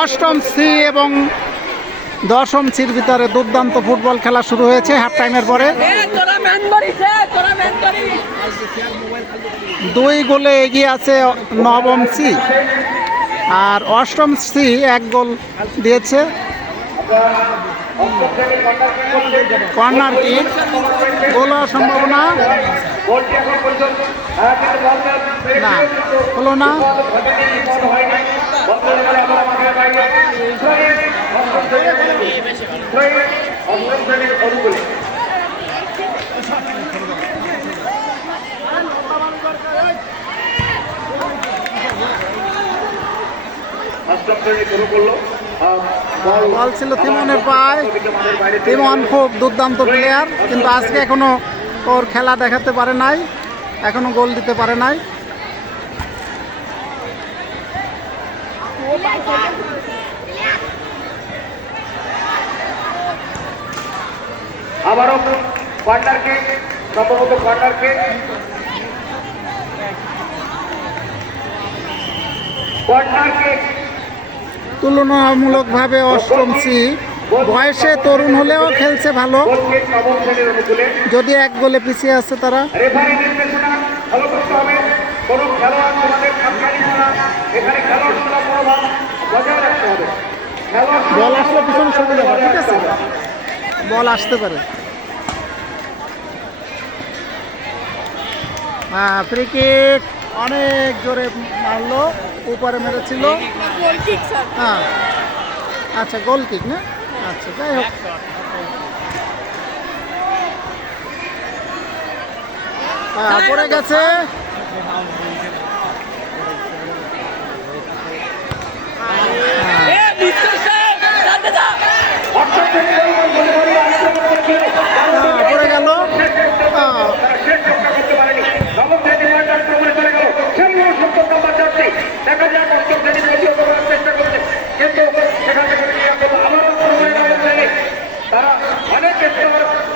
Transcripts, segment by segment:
অষ্টম সি এবং দশম সির ভিতরে দুর্দান্ত ফুটবল খেলা শুরু হয়েছে হাফ টাইমের পরে। 2 গোলে এগিয়ে আছে নবম সি, আর অষ্টম সি 1 গোল দিয়েছে। কর্নার কিক, গোল হওয়ার সম্ভাবনা না, হলো না। বল ছিল তিমনের পায়। তিমন খুব দুর্দান্ত প্লেয়ার, কিন্তু আজকে এখনো ওর খেলা দেখাতে পারে নাই, এখনো গোল দিতে পারে নাই। আবারও কর্নার কিক, সম্ভবত কর্নার কিক, কর্নার কিক। তুলনামূলকভাবে অষ্টম সি বয়সে তরুণ হলেও খেলছে ভালো, যদি 1 গোলে পিছিয়ে আছে তারা। রেফারি নির্দেশনা ফলো করতে হবে। কোন খেলোয়াড় তোমাদের খামখানি করা, এখানে খেলোয়াড় মনোভাব বজায় রাখতে হবে। বল আসলে পিছনে সরে যাবে, ঠিক আছে, বল আসতে পারে। হ্যাঁ, ফ্রি কিক অনেক জোরে মারলো, উপরে মেরেছিল। হ্যাঁ, আচ্ছা, গোল কিক না, আচ্ছা, যাই হোক। হ্যাঁ, পড়ে গেছে। পড়ে গেল। দেখা যাক অষ্টম শ্রেণী চেষ্টা করছে, কিন্তু সেখান থেকে তারা অনেক চেষ্টা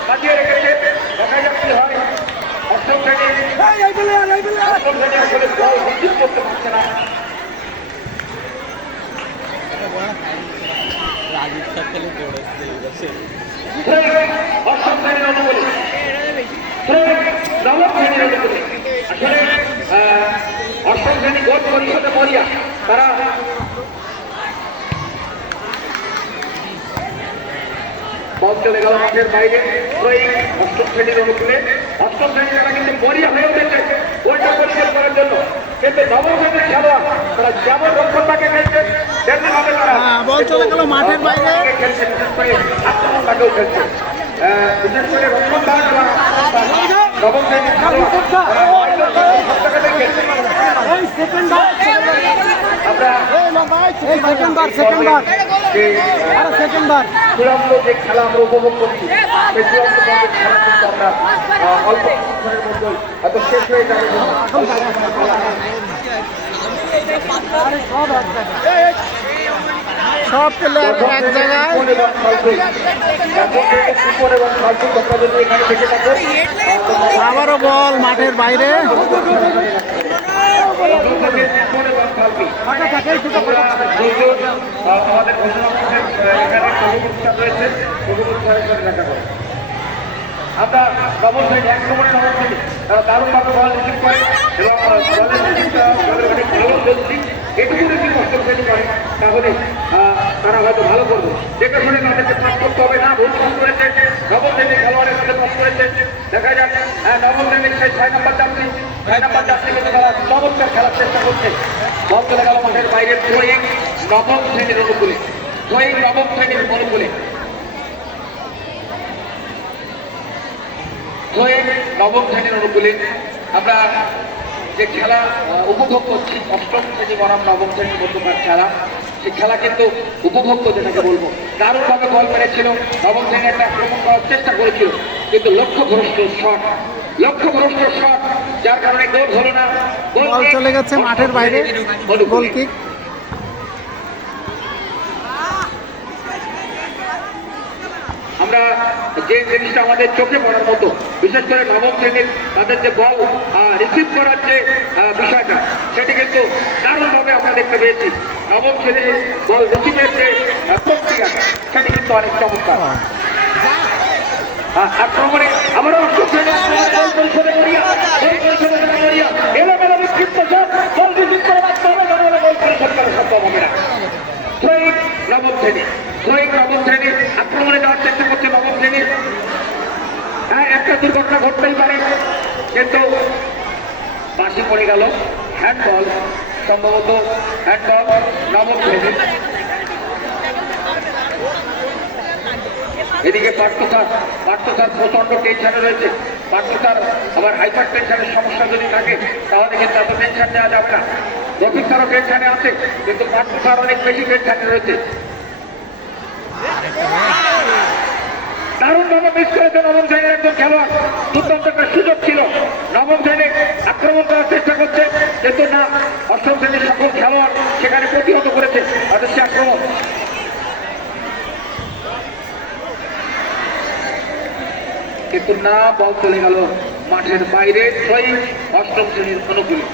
বাজিয়ে রেখেছে। দেখা যাক কি হয়। অষ্টম শ্রেণী আসলে বল নিশ্চিত করতে পারছে না। অষ্টম শ্রেণীর অনুকূলে, নবম শ্রেণীর অনুকূলে। আসলে অষ্টম শ্রেণী গোল পরিষদে মরিয়া, তারা বল চলে গেল মাঠের বাইরে। অষ্টম শ্রেণীর অনুকূলে, অষ্টম শ্রেণী তারা কিন্তু মরিয়া হয়ে উঠেছে গোলটা পরিশোধ করার জন্য, কিন্তু নবম শ্রেণীর খেলোয়াড় তারা যেমন রক্ষণটাকে খেলছে তেমনি ভাবে তারা বল চলে গেল মাঠের বাইরে খেলছে, বিশেষ করে আক্রমণটাকেও খেলছে, বিশেষ করে রক্ষণটা নবম শ্রেণীর খেলোয়াড় চূড়ান্ত যে খেলা আমরা উপভোগ করছি, সেই চূড়ান্ত পর্বের খেলা কিন্তু আমরা অল্প কিছুক্ষণের মধ্যেই হয়তো শেষ হয়ে যাবে। সব প্লেয়ার এক জায়গায়। আবারও বল মাঠের বাইরে। আমাদের আমরা নবম শ্রেণী, এক নম্বরে নবম শ্রেণী, তারা দারুণভাবে বল রিসিভ করে এবং এটুকু যদি অষ্টম শ্রেণী করে তাহলে তারা হয়তো ভালো করবে। দেখে শুনে তাদেরকে পাস করতে হবে না, ভুল পাস করেছে নবম শ্রেণীর খেলোয়াড়ের সাথে পাস করেছে। দেখা যাক নবম শ্রেণীর সেই 6 নম্বর যাত্রী, 6 নম্বর যাত্রীকে তারা চমৎকার খেলার চেষ্টা করছে। বল চলে গেল মাঠের বাইরে। নবম শ্রেণীর অনুকূলে, নবম শ্রেণীর অনুকূলে, নবম শ্রেণীর অনুকূলে আমরা যে খেলা উপভোগ করছি, অষ্টম শ্রেণী বনাম নবম শ্রেণীর মধ্যকার খেলা, সেই খেলা কিন্তু উপভোগ্য যেটাকে বলবো। দারুণভাবে বল মেরেছিল নবম শ্রেণী, একটা আক্রমণ করার চেষ্টা করেছিল, কিন্তু লক্ষ্যভ্রষ্ট শট, যার কারণে গোল হলো না। বল চলে গেছে মাঠের বাইরে, গোল কিক। আমরা যে জিনিসটা আমাদের চোখে পড়ার মতো, বিশেষ করে নবম শ্রেণীর তাদের যে বল রিসিভ করার যে বিষয়টা, সেটি কিন্তু দারুণভাবে আমরা দেখতে পেয়েছি। নবম শ্রেণীর বল রিসিভের যে প্রক্রিয়াটা, সেটি কিন্তু অনেক চমৎকার। আক্রমণে আবারও অষ্টম শ্রেণীর বল পরিশোধে করিয়া এলোমেলো বিক্ষিপ্ত শট, বল রিসিভ করে রাখতে হবে, নবম বল পরিশোধ করা সম্ভব হবে না। নবম শ্রেণী নবম শ্রেণীর আক্রমণে যাওয়ার চেষ্টা করছে নবম শ্রেণীর। হ্যাঁ, একটা দুর্ঘটনা ঘটতেই পারে, কিন্তু বাঁশি পড়ে গেল। হ্যান্ডবল, সম্ভবত হ্যান্ডবল নবম শ্রেণীর। এদিকে পার্থসার প্রচন্ড টেনশনে রয়েছে। পার্থসার আবার হাইপার টেনশনের সমস্যা যদি থাকে, তাহলে কিন্তু এত টেনশন নেওয়া যাবে না। রফিক স্যারও টেনশনে আছে, কিন্তু পার্থসার অনেক বেশি টেনশনে রয়েছে। দারুণভাবে মিস করেছে নবম শ্রেণীর একজন খেলোয়াড়। দুর্দান্ত একটা সুযোগ ছিল। নবম শ্রেণী আক্রমণ করার চেষ্টা করছে, কিন্তু না, অষ্টম শ্রেণীর সকল খেলোয়াড় সেখানে প্রতিহত করেছে তাদের সে আক্রমণ। কিন্তু না, বল চলে গেল মাঠের বাইরে, অষ্টম শ্রেণীর অনুকূলে।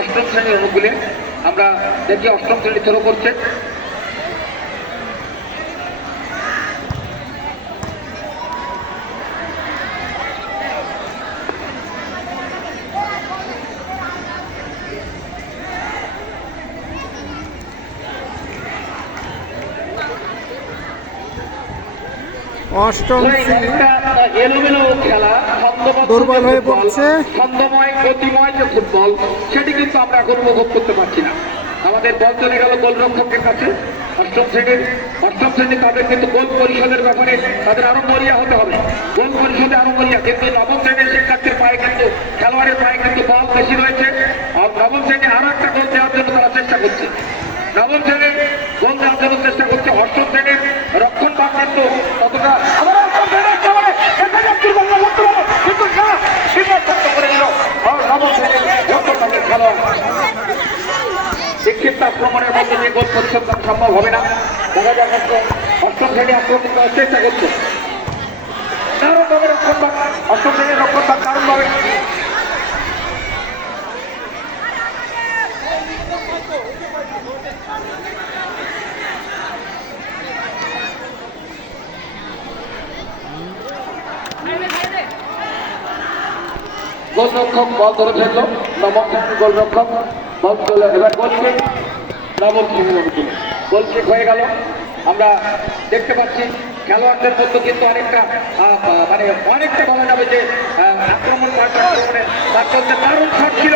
অষ্টম শ্রেণীর অনুকূলে আমরা দেখি অষ্টম শ্রেণী থ্রো করছে। অষ্টম শ্রেণী এলোমেলো খেলা, দুর্বল হয়ে পড়ছে। ছন্দময় গতিময় যে ফুটবল, সেটি কিন্তু আমরা এখন উপভোগ করতে পারছি না। আমাদের বল চলে গেল গোলরক্ষকের কাছে। অষ্টম শ্রেণী তাদের কিন্তু গোল পরিশোধের ব্যাপারে তাদের আরো মরিয়া হতে হবে। গোল পরিশোধে আরো মরিয়া, কিন্তু নবম শ্রেণীর শিক্ষার্থীর পায়ে কিন্তু, খেলোয়াড়ের পায়ে কিন্তু বল বেশি রয়েছে। নবম শ্রেণী আরো একটা গোল দেওয়ার জন্য তারা চেষ্টা করছে। নবম শ্রেণীর গোল দেওয়ার জন্য চেষ্টা করছে। অষ্টম শ্রেণীর রক্ষণ ভাগ কিন্তু ততটা বিক্ষিপ্ত আক্রমণের মধ্যে দিয়ে গোল পরিশোধ করা সম্ভব হবে না। দেখা যাক অষ্টম শ্রেণী আক্রমণ করার চেষ্টা করছে। দারুণভাবে রক্ষণ ভাগ, অষ্টম শ্রেণীর রক্ষণ ভাগ দারুণভাবে। গোলরক্ষক বল ধরে ফেললো, নবম শ্রেণীর গোলরক্ষক বল চলে। এবার গোলকিক নবম শ্রেণীর অনুকূলে, গোলকিক হয়ে গেল। আমরা দেখতে পাচ্ছি খেলোয়াড়দের মধ্যে কিন্তু অনেকটা অনেকটা বলা যাবে যে আক্রমণে তার মধ্যে দারুণ শট ছিল,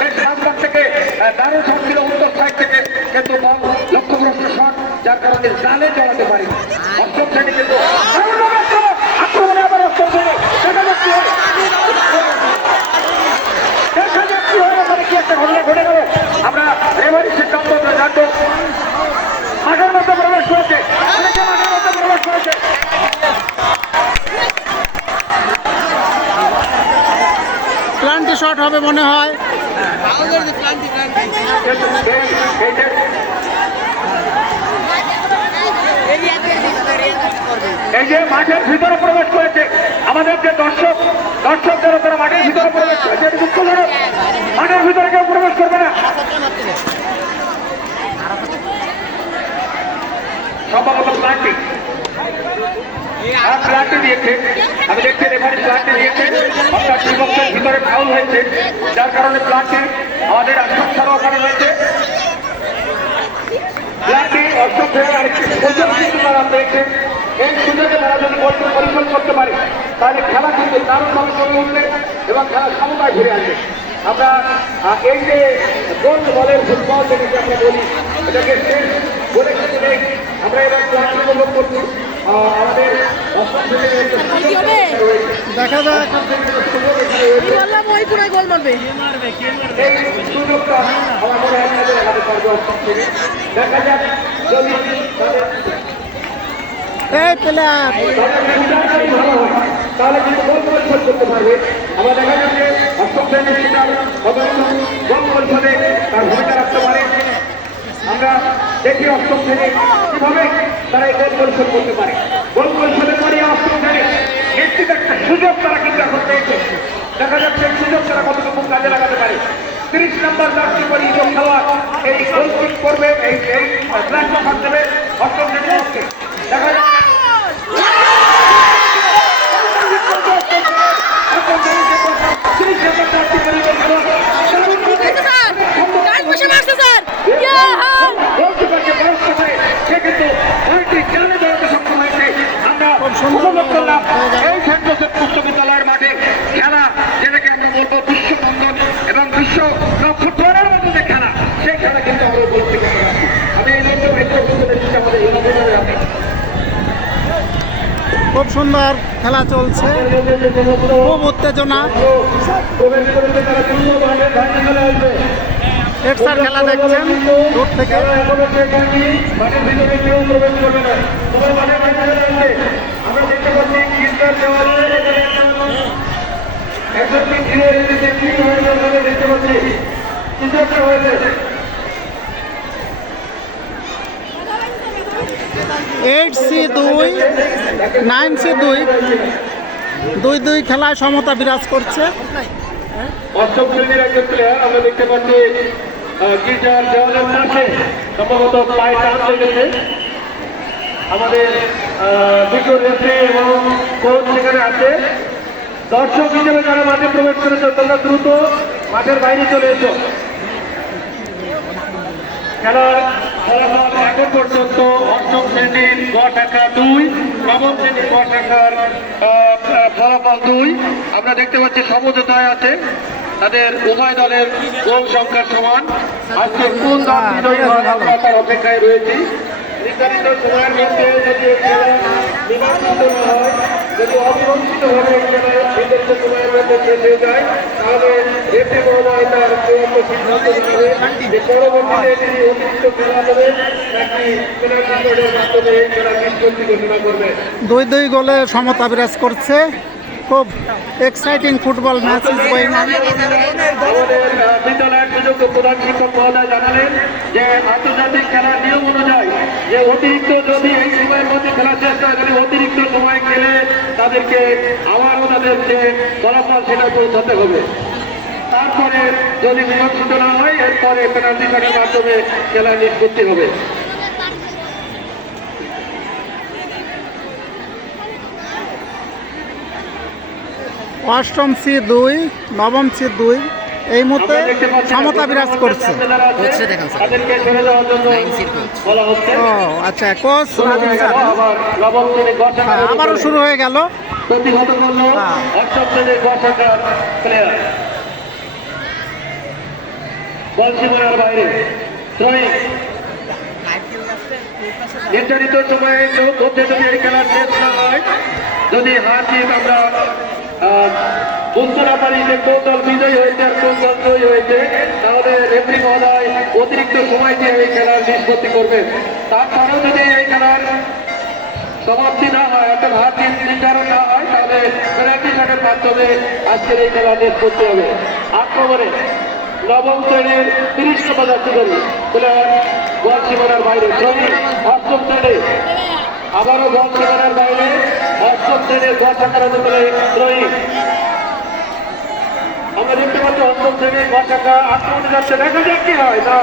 বেশ রাজবাগ থেকে দারুণ শট ছিল উত্তর সাইড থেকে, কিন্তু বল লক্ষ্যভ্রষ্ট শট, যার কারণে জালে জড়াতে পারি। অষ্টম শ্রেণী কিন্তু আক্রমণে আবার অষ্টম শ্রেণী কি একটা ঘটনা ঘটে গেল। আমরা রেফারি সিদ্ধান্ত জানবো। মাঠের মধ্যে প্রবেশ করেছে, অনেকে মাঠের মধ্যে প্রবেশ করেছে। প্লান্টি শট হবে মনে হয়। এই যে মাঠের ভিতরে প্রবেশ করেছে, আমাদের যে দর্শকদের তারা মাঠের ভিতরে প্রবেশ করেছে, এটি দুঃখজনক। মাঠের ভিতরে কেউ প্রবেশ করবে না। সম্ভবত প্লান্টি দিয়েছে, আমি দেখছি রেফারি প্লান্টি দিয়েছে, অর্থাৎ বিপক্ষের ভিতরে ফাউল হয়েছে, যার কারণে প্লান্টি আমাদের আশঙ্কার ওখানে রয়েছে। প্লান্টি অষ্টম শ্রেণীর আরেকটি সুযোগ কিন্তু তারা পেয়েছে। এই সুযোগে তারা যদি গোলটি পরিশোধ করতে পারে, তাহলে খেলা কিন্তু দারুণভাবে জমে উঠবে এবং খেলা সমতায় ফিরে আসবে। আমরা এই যে গোল বলের ফুটবল যেটাকে আমরা বলি, এটাকে শেষ বলে কিন্তু নেই। আমরা এবার প্লান্টি উপভোগ করছি। আমাদের অষ্টম শ্রেণীর দেখা যাক এই সুযোগটা আমার মনে হয় আমাদের পারবে অষ্টম শ্রেণী। দেখা যাক যদি তাহলে কিন্তু গোল পরিশোধ করতে পারবে। আমরা দেখা যাচ্ছে অষ্টম শ্রেণীর শিকার গোল পরিশোধে তার ভূমিকা রাখতে পারে। আমরা দেখি অষ্টম শ্রেণী কিভাবে তারা এই গোল পরিশোধ করতে পারে। গোল পরিশোধের পরে অষ্টম শ্রেণী নিশ্চিত একটা সুযোগ তারা কিন্তু এখন পেয়েছে। দেখা যাচ্ছে এই সুযোগ তারা কতটুকু কাজে লাগাতে পারে। 30 নম্বর জার্সি পরে ইউরোপ খেলোয়াড় এই গোল কিক করবে, এই প্ল্যাটফর্ম হাত দেবে অষ্টম শ্রেণীর পক্ষে। দেখা যাচ্ছে বিশ্ববিদ্যালয়ের মাঠে খেলা, যেটাকে আমরা বলবো বিশ্ববন্ধন এবং বিশ্ব ফুটবলের মধ্যে যে খেলা, সেই খেলা কিন্তু আমরা বলতে পারি। আমি এই জন্য আমাদের খুব সুন্দর খেলা চলছে, খুব উত্তেজনা। এক্সার খেলা দেখছেন দূর থেকে। এইট সি 2, 9 সি 2, 2-2 খেলায় সমতা বিরাজ করছে। অষ্টম শ্রেণীর একজন প্লেয়ার আমরা দেখতে পাচ্ছি গির্জার দেওয়ালের পাশে সম্ভবত পায়ে টান লেগেছে। আমাদের দুটো রেফারি এবং কোচ সেখানে আছে। দর্শক হিসেবে যারা মাঠে প্রবেশ করেছে তোমরা দ্রুত মাঠের বাইরে চলে এসো। খেলার ফলাফল এখন পর্যন্ত অষ্টম শ্রেণীর গ শাখা 2, নবম শ্রেণীর গ শাখার ফলাফল 2। আমরা দেখতে পাচ্ছি সমঝোতায় আছে, তাদের উভয় দলের গোল সংখ্যা সমান। আজকে কোন দল বিজয়ী হয় আমরা তার অপেক্ষায় রয়েছি। নির্ধারিত সময়ের মধ্যে যদি খেলা মীমাংসিত না হয়, যদি অমীমাংসিতভাবে এই খেলায় নির্ধারিত সময়ের মধ্যে শেষ হয়ে যায়, তাহলে রেফারি মহোদয় তার চূড়ান্ত সিদ্ধান্ত জানাবে যে পরবর্তীতে তিনি অতিরিক্ত খেলা দেবে নাকি পেনাল্টি শটের মাধ্যমে খেলা নিষ্পত্তি ঘোষণা করবে। 2-2 গোলে সমতা বিরাজ করছে। খুব exciting football match is going on. আমাদের বিদ্যালয়ের সুযোগ্য প্রধান শিক্ষক মহোদয় জানালেন যে আন্তর্জাতিক খেলার নিয়ম অনুযায়ী যে অতিরিক্ত যদি এই সময়ের মধ্যে খেলার চেষ্টা হয়, যদি অতিরিক্ত সময় খেলে তাদেরকে আবারও তাদের যে ফলাফল সেটা পৌঁছাতে হবে। তারপরে যদি মীমাংসিত না হয়, এরপরে পেনাল্টি শটের মাধ্যমে খেলা নিষ্পত্তি হবে। অষ্টম সি 2, নবম সি 2 এই মুহূর্তে সমতা বিরাজ করছে। তাদেরকে ছেড়ে দেওয়ার জন্য বলা হচ্ছে। ও আচ্ছা, কোচ রাজীব স্যার। আবারও শুরু হয়ে গেল। প্রতিহত করলো অষ্টম শ্রেণীর গ শাখার প্লেয়ার। বল সীমানার বাইরে থ্রোয়িং। নির্ধারিত সময়ের মধ্যে যদি এই খেলা শেষ না হয়, যদি হার জিত আমরা বুঝতে না পারি যে কোন দল বিজয়ী হয়েছে আর কোন দল জয়ী হয়েছে, তাহলে রেফারি মহোদয় অতিরিক্ত সময় দিয়ে এই খেলার নিষ্পত্তি করবেন। তারপরেও যদি এই খেলার সমাপ্তি না হয়, অর্থাৎ হার জিত নির্ধারণ না হয়, তাহলে পেনাল্টি শটের মাধ্যমে আজকের এই খেলা নিষ্পত্তি হবে। আক্রমণে নবম শ্রেণীর 30 নম্বর যাত্রী প্লেয়ার বল সীমানার বাইরে। অষ্টম শ্রেণী আবারও বল সীমানার বাইরে অষ্টম শ্রেণীর গ শাখার দ্রোহী। আমরা দেখতে পাচ্ছি অষ্টম শ্রেণীর গ শাখা আক্রমণে যাচ্ছে। দেখা যাক কি হয় না।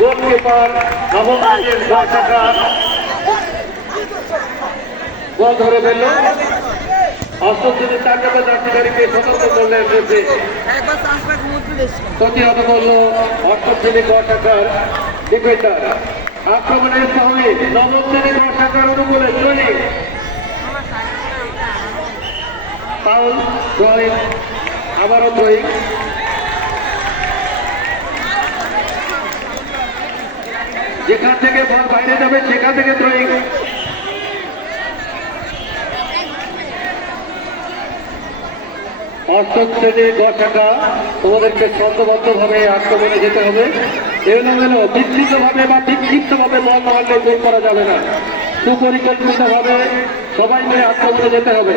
গোলকিপার নবম শ্রেণীর গ শাখা বল ধরে ফেলল। অষ্টম শ্রেণীর 4 নম্বর যাত্রীকে সতর্ক করলেন রেফারি। প্রতিহত করল অষ্টম শ্রেণীর গ শাখার ডিফেন্ডার। আক্রমণের সঙ্গে নবম শ্রেণীর গ শাখার অনুকূলে ট্রেনিং ফাউল, থ্রোইং, আবারও থ্রোইং। যেখান থেকে বল বাইরে যাবে সেখান থেকে থ্রোইং। অষ্টম শ্রেণীর গ শাখা তোমাদেরকে ছন্দবদ্ধভাবে আক্রমণে যেতে হবে। এলোমেলো বিচ্ছিন্নভাবে বা বিক্ষিপ্তভাবে বল মারলে গোল করা যাবে না। সুপরিকল্পিতভাবে সবাই মিলে আক্রমণে যেতে হবে।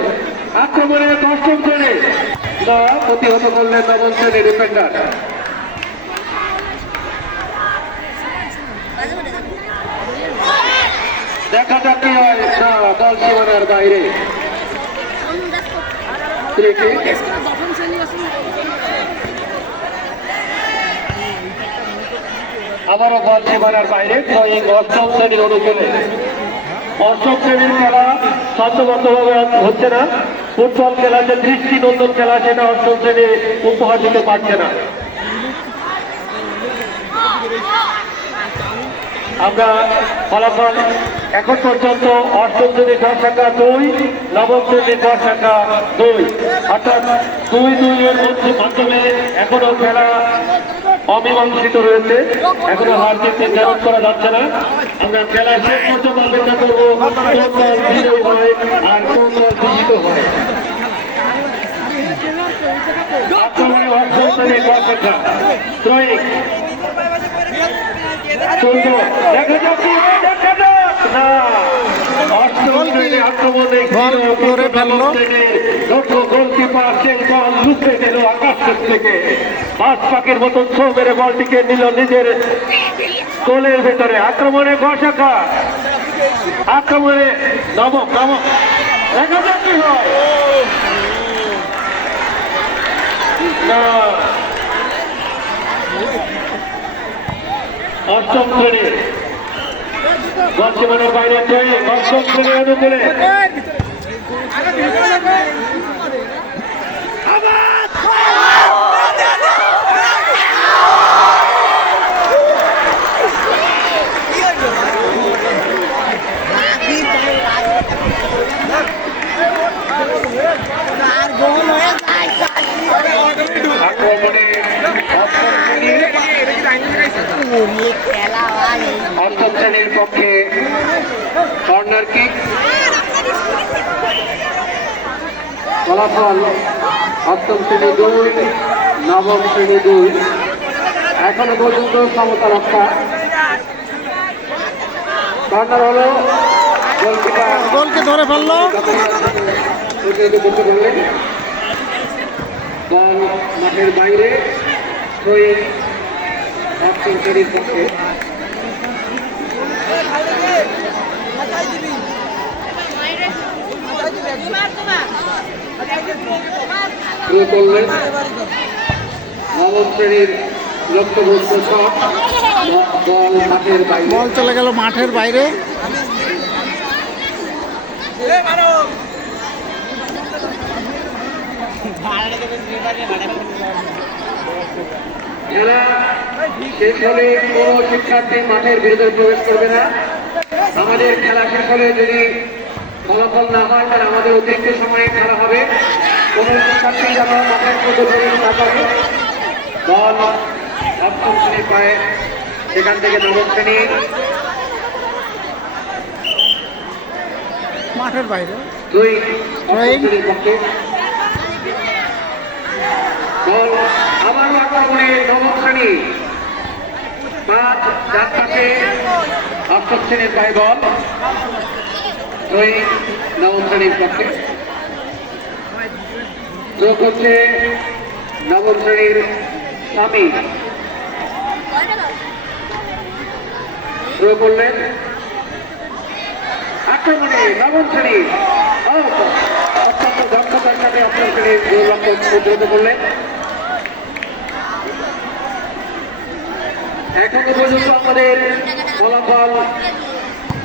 আক্রমণে অষ্টম শ্রেণী প্রতিহত করলেন নবম শ্রেণীর ডিফেন্ডার। দেখা যাক কি হয়। না, বল সীমানার বাইরে। Free kick। আবারও বল সীমানার বাইরে। থ্রোয়িং অষ্টম শ্রেণীর অনুকূলে। অষ্টম শ্রেণীর খেলা ছন্দবদ্ধভাবে হচ্ছে না। ফুটবল খেলা যে দৃষ্টিনন্দন খেলা, সেটা অষ্টম শ্রেণী উপহার দিতে পারছে না। আমরা ফলাফল এখন পর্যন্ত অষ্টম শ্রেণীর ঘর শাখা 2, নবম শ্রেণীর ঘর শাখা 2, অর্থাৎ 2-2 এর মাধ্যমে এখনো খেলা অমীমাংসিত রয়েছে। এখনো হার জিত নির্ধারণ করা যাচ্ছে না। আমরা খেলা শেষ পর্যন্ত অপেক্ষা করবো কোন দল বিজয়ী হয় আর কোন দল বিজিত হয়। আক্রমণে অষ্টম শ্রেণীর ঘর শাখা থ্রোয়িং দেখা যাক কি হয়, দেখা যাক। না, অষ্টম শ্রেণী আক্রমণে বল করে ফেললো। গোলকিপার সেই বল লুপে গেল আকাশ থেকে। পাঁচ পাখির মতন ছো মেরে বলটিকে নিল নিজের গোলের ভেতরে। আক্রমণে ঘর শাখা, আক্রমণে নবম দেখা যাক কি হয়। না, অষ্টম শ্রেণী বল সীমানার বাইরে তৈরি। অষ্টম শ্রেণী অনুকূলে আক্রমণে অষ্টম শ্রেণীর পক্ষে কর্নার কিক। ফলাফল অষ্টম শ্রেণী 2, নবম শ্রেণী 2। এখনো পর্যন্ত সমতা রক্ষা। কর্নার হলো, গোলকিপার গোলকে ধরে ফেললো। করতে পারলেন। বল মাঠের বাইরে। থ্রোয়িং অষ্টম শ্রেণীর পক্ষে। থ্রো করলেন নবম শ্রেণীর লক্ষ্যবস্তু শট। বল মাঠের বাইরে। বল চলে গেল মাঠের বাইরে। খেলা শেষ হলে কোনো শিক্ষার্থী মাঠের ভিতরে প্রবেশ করবে না। আমাদের খেলা শেষ হলে যদি ফলাফল না হয়, তাহলে আমাদের অতিরিক্ত সময়ে খেলা হবে। কোনো শিক্ষার্থী যেন মাঠের মধ্যে প্রবেশ না করে। বল অষ্টম শ্রেণীর পায়ে, সেখান থেকে নবম শ্রেণী। মাঠের বাইরে। দুই অষ্টম শ্রেণীর পক্ষে। বল আবারও আক্রমণে নবম শ্রেণী। 5 4 পাশে অষ্টম শ্রেণীর পায়ে বল। দুই নবম শ্রেণীর পক্ষে। থ্রো করছে নবম শ্রেণীর স্বামী। থ্রো করলেন। আক্রমণে নবম শ্রেণী অত্যন্ত দক্ষতার সাথে অষ্টম শ্রেণীর গোলরক্ষক উদ্ধৃত করলেন। এখনো পর্যন্ত আমাদের ফলাফল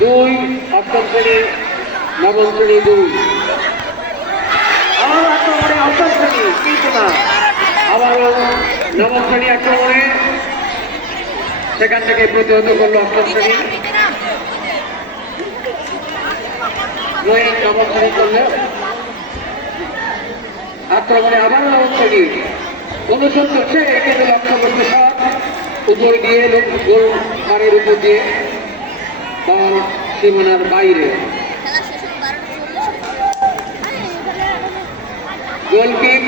2 অষ্টম শ্রেণী, নবম শ্রেণী 2। আবার আক্রমণে অষ্টম শ্রেণী, কিন্তু না, আবারও নবম শ্রেণী আক্রমণে, সেখান থেকে প্রতিহত করলো অষ্টম শ্রেণী। নবম শ্রেণী করলে আক্রমণে আবার নবম শ্রেণী 69 সে কিন্তু লক্ষ্য করতে সব উপর দিয়ে গোল মারের উপর দিয়ে বল সীমানার বাইরে। গোল কিক।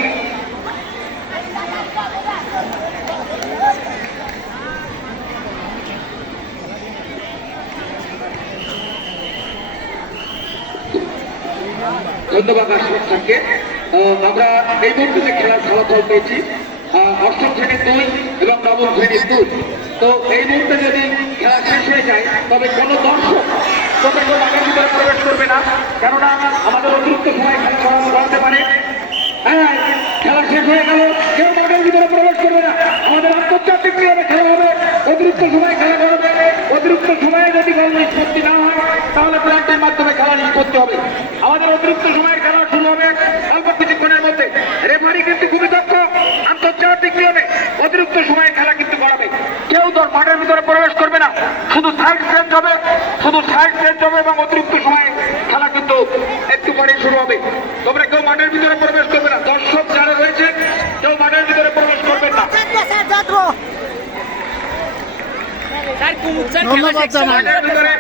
ধন্যবাদ আশরাফ স্যারকে। আমরা এই মুহূর্তে খেলার ফলাফল পেয়েছি অষ্টম শ্রেণীর 2 এবং নবম শ্রেণীর 2। তো এই মুহূর্তে যদি খেলা শেষ হয়ে যায়, তবে কোনো দর্শক তবে কেউ মাঠের ভিতরে প্রবেশ করবে না, কেননা আমাদের অতিরিক্ত সময় খেলা করানো করাতে পারে। হ্যাঁ, খেলা শেষ হয়ে গেল, কেউ মাঠের ভিতরে প্রবেশ করবে না। আমাদের আন্তর্জাতিক নিয়মে খেলা হবে, অতিরিক্ত সময় খেলা করবে। অতিরিক্ত সময়ে যদি গোল নিষ্পত্তি না হয় তাহলে প্ল্যান্টের মাধ্যমে খেলা নিষ্পত্তি হবে। আমাদের অতিরিক্ত সময়ের খেলা শুরু হবে অল্প কিছুক্ষণের মধ্যে। রেফারি কিন্তু খুবই দক্ষ, আন্তর্জাতিক নিয়মে অতিরিক্ত সময়ে খেলা কিন্তু করাবে। কেউ তো মাঠের ভিতরে প্রবেশ করবে না, শুধু সাইড চেঞ্জ হবে, এবং অতিরিক্ত সময়ে খেলা কিন্তু একটু পরে শুরু হবে। তোমরা কেউ মাঠের ভিতরে প্রবেশ করবে না, দর্শক যারা রয়েছে কেউ মাঠের ভিতরে প্রবেশ করবেন না। ধন্যবাদ জানাই। মাঠের ভিতরে